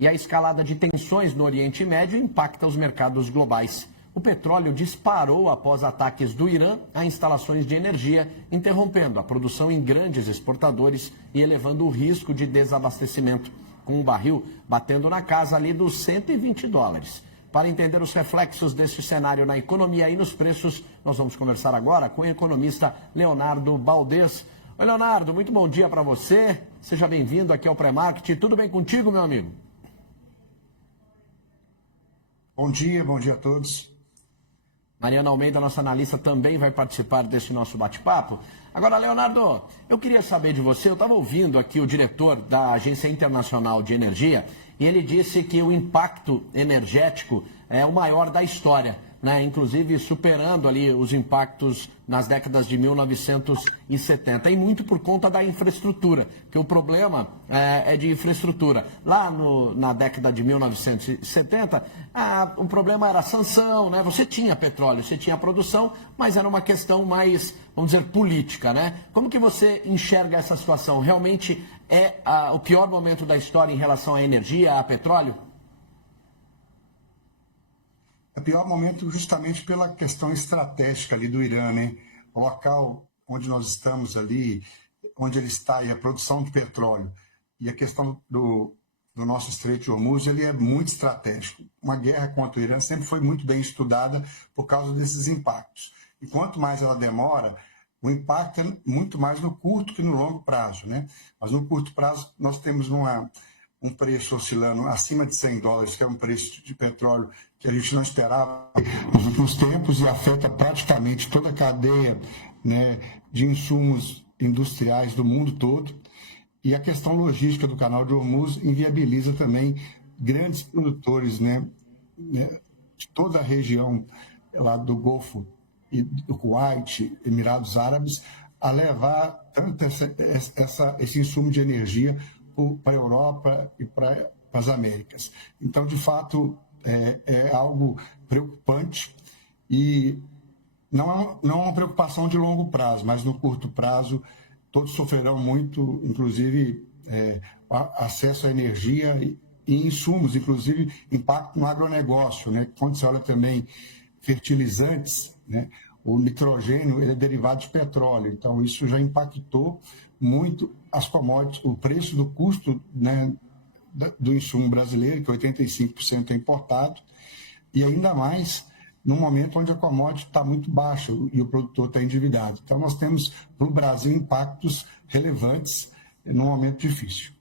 E a escalada de tensões no Oriente Médio impacta os mercados globais. O petróleo disparou após ataques do Irã a instalações de energia, interrompendo a produção em grandes exportadores e elevando o risco de desabastecimento, com o barril batendo na casa ali dos $120. Para entender os reflexos desse cenário na economia e nos preços, nós vamos conversar agora com o economista Leonardo Baldez. Oi, Leonardo, muito bom dia para você. Seja bem-vindo aqui ao Pré-Market. Tudo bem contigo, meu amigo? Bom dia a todos. Mariana Almeida, nossa analista, também vai participar desse nosso bate-papo. Agora, Leonardo, eu queria saber de você, eu estava ouvindo aqui o diretor da Agência Internacional de Energia, e ele disse que o impacto energético é o maior da história, né? Inclusive superando ali os impactos nas décadas de 1970, e muito por conta da infraestrutura, que o problema é de infraestrutura. Lá na década de 1970, o problema era a sanção, né? Você tinha petróleo, você tinha produção, mas era uma questão mais, vamos dizer, política, né? Como que você enxerga essa situação? Realmente é o pior momento da história em relação à energia, a petróleo? É o pior momento justamente pela questão estratégica ali do Irã, né? O local onde nós estamos ali, onde ele está, e a produção de petróleo, e a questão do nosso Estreito de Hormuz, ele é muito estratégico. Uma guerra contra o Irã sempre foi muito bem estudada por causa desses impactos. E quanto mais ela demora, o impacto é muito mais no curto que no longo prazo, né? Mas no curto prazo nós temos um preço oscilando acima de $100, que é um preço de petróleo que a gente não esperava nos últimos tempos e afeta praticamente toda a cadeia, né, de insumos industriais do mundo todo. E a questão logística do canal de Hormuz inviabiliza também grandes produtores, né, de toda a região lá do Golfo e do Kuwait, Emirados Árabes, a levar tanto esse insumo de energia para a Europa e para as Américas. Então, de fato, é algo preocupante e não é uma preocupação de longo prazo, mas no curto prazo todos sofrerão muito, inclusive acesso à energia e insumos, inclusive impacto no agronegócio, né? Quando se olha também fertilizantes, né? O nitrogênio ele é derivado de petróleo, então isso já impactou muito as commodities, o preço do custo, né, do insumo brasileiro, que 85% é importado, e ainda mais num momento onde a commodity está muito baixa e o produtor está endividado. Então nós temos para o Brasil impactos relevantes num momento difícil.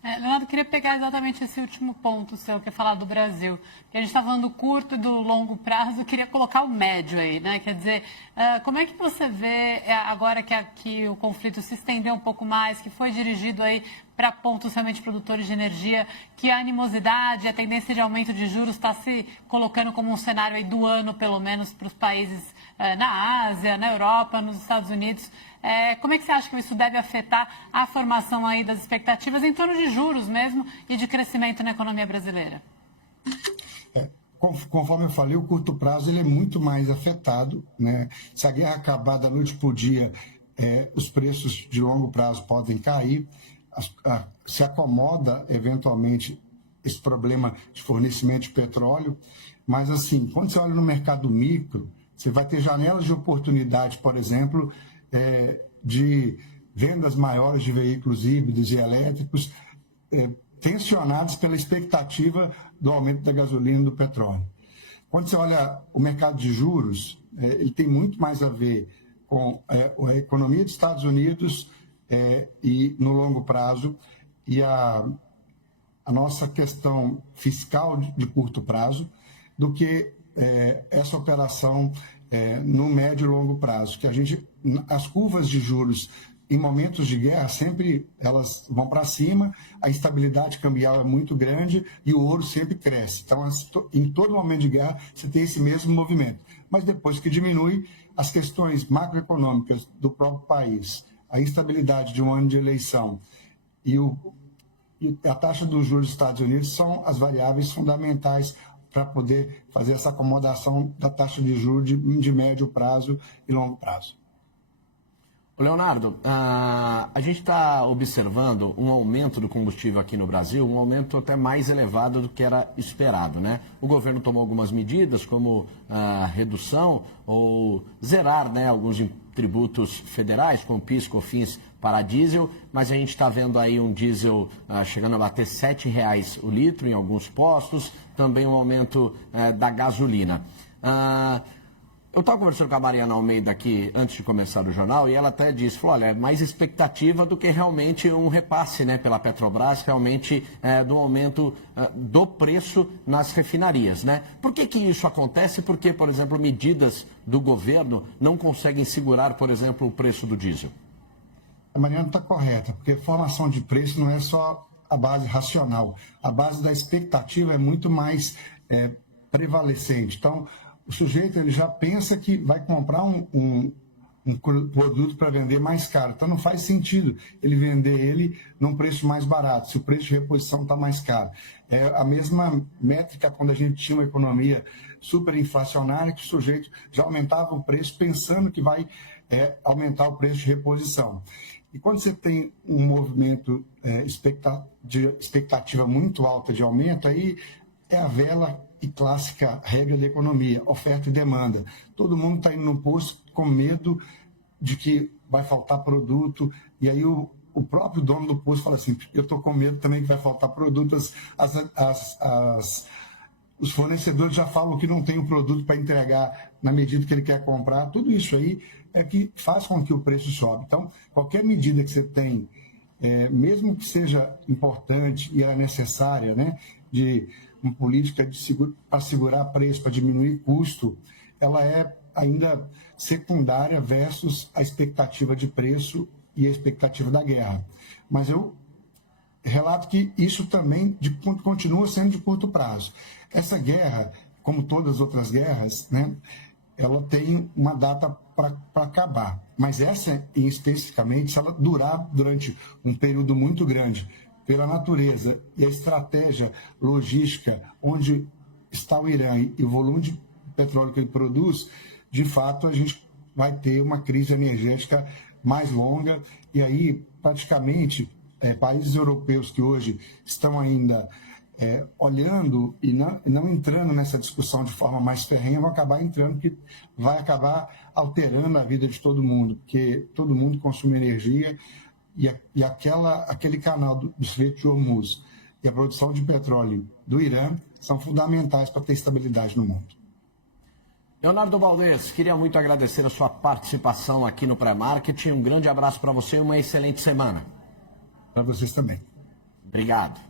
Leonardo, queria pegar exatamente esse último ponto seu, que é falar do Brasil. Porque a gente está falando do curto e do longo prazo, eu queria colocar o médio aí, né? Quer dizer, como é que você vê, agora que o conflito se estendeu um pouco mais, que foi dirigido aí para pontos realmente produtores de energia, que a animosidade, a tendência de aumento de juros está se colocando como um cenário aí do ano, pelo menos, para os países na Ásia, na Europa, nos Estados Unidos. Como é que você acha que isso deve afetar a formação aí das expectativas em torno de juros mesmo e de crescimento na economia brasileira? Conforme eu falei, o curto prazo ele é muito mais afetado, né? Se a guerra acabar da noite para o dia, os preços de longo prazo podem cair, se acomoda eventualmente esse problema de fornecimento de petróleo, mas assim, quando você olha no mercado micro, você vai ter janelas de oportunidade, por exemplo, de vendas maiores de veículos híbridos e elétricos, tensionados pela expectativa do aumento da gasolina e do petróleo. Quando você olha o mercado de juros, ele tem muito mais a ver com a economia dos Estados Unidos e no longo prazo, e a nossa questão fiscal de curto prazo, do que essa operação no médio e longo prazo, que as curvas de juros em momentos de guerra sempre elas vão para cima, a instabilidade cambial é muito grande e o ouro sempre cresce. Então, em todo momento de guerra, você tem esse mesmo movimento. Mas depois que diminui, as questões macroeconômicas do próprio país, a instabilidade de um ano de eleição e a taxa dos juros dos Estados Unidos são as variáveis fundamentais para poder fazer essa acomodação da taxa de juros de médio prazo e longo prazo. Ô, Leonardo, a gente está observando um aumento do combustível aqui no Brasil, um aumento até mais elevado do que era esperado, né? O governo tomou algumas medidas, como redução ou zerar, né, alguns tributos federais, como PIS, COFINS para diesel, mas a gente está vendo aí um diesel chegando a bater R$ 7,00 o litro em alguns postos, também um aumento da gasolina. Eu estava conversando com a Mariana Almeida aqui antes de começar o jornal e ela até disse, falou, olha, é mais expectativa do que realmente um repasse, né, pela Petrobras, realmente do aumento do preço nas refinarias, né? Por que que isso acontece? Porque, por exemplo, medidas do governo não conseguem segurar, por exemplo, o preço do diesel. A Mariana está correta, porque formação de preço não é só a base racional. A base da expectativa é muito mais prevalecente. Então, o sujeito ele já pensa que vai comprar um produto para vender mais caro. Então, não faz sentido ele vender ele num preço mais barato, se o preço de reposição está mais caro. É a mesma métrica quando a gente tinha uma economia superinflacionária, que o sujeito já aumentava o preço pensando que vai aumentar o preço de reposição. E quando você tem um movimento de expectativa muito alta de aumento, aí é a velha e clássica regra da economia, oferta e demanda. Todo mundo está indo no posto com medo de que vai faltar produto, e aí o próprio dono do posto fala assim, eu estou com medo também que vai faltar produto, os fornecedores já falam que não tem o produto para entregar na medida que ele quer comprar, tudo isso aí é que faz com que o preço sobe. Então, qualquer medida que você tem, mesmo que seja importante e é necessária, né, de uma política para segurar preço, para diminuir custo, ela é ainda secundária versus a expectativa de preço e a expectativa da guerra. Mas eu relato que isso também continua sendo de curto prazo. Essa guerra, como todas as outras guerras, né, ela tem uma data para acabar. Mas essa, especificamente, se ela durar durante um período muito grande, pela natureza e a estratégia logística onde está o Irã e o volume de petróleo que ele produz, de fato a gente vai ter uma crise energética mais longa e aí praticamente países europeus que hoje estão ainda olhando e não entrando nessa discussão de forma mais ferrenha, vão acabar entrando, que vai acabar alterando a vida de todo mundo, porque todo mundo consome energia e aquele canal do Estreito de Hormuz e a produção de petróleo do Irã são fundamentais para ter estabilidade no mundo. Leonardo Baldez, queria muito agradecer a sua participação aqui no Pré-Market. Um grande abraço para você e uma excelente semana. Para vocês também. Obrigado.